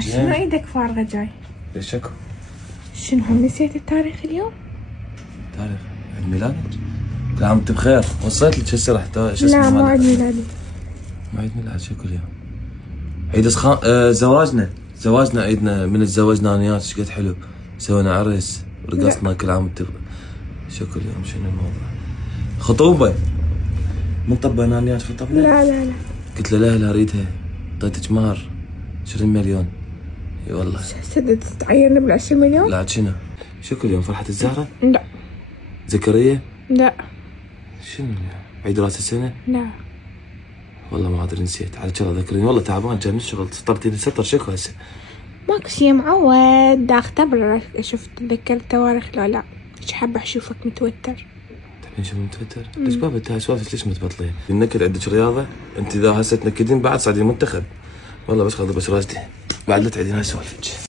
شنو ايدك فارغة جاي؟ ليش اكو؟ شنو هم نسيت التاريخ اليوم؟ تاريخ عيد ميلادك؟ كل عام وانت بخير. وصلت لك هسه راح شو اسمه؟ لا مو عيد ميلادي. مو عيد ميلاد. شكو اليوم؟ عيد زواجنا عيدنا من تزوجنا انا وياك. ايش قد حلو. سوينا عرس ورقصنا. كل عام وانت شكو اليوم؟ شنو الموضوع؟ خطوبة من طبينا انا وياك في طبلة؟ لا قلت له لا اريدها. اعطيتك مهر 20 مليون. اي والله. سدد تعيرني بال 20 مليون؟ لا شنو؟ شكو اليوم؟ فرحة الزهرة؟ لا. زكريا؟ لا. شنو اليوم؟ عيد راس السنة؟ لا والله ما ادري نسيت. على شغله ذكرني. والله تعبان جاي من الشغل. سطرتيني سطر. شكو هسه؟ ماكو شي معود. دا اختبر اشوف تذكرت تواريخ لو لا. ايش حابة اشوفك متوتر. تبين شو متوتر؟ ليش بابا انت سوالفك ليش متبطلين؟ النكد عندك رياضه؟ انت اذا هسه تنكدين بعد صعدين منتخب. والله بس خذ بس راسدي بعد لا تعيدين هاي سوالفك.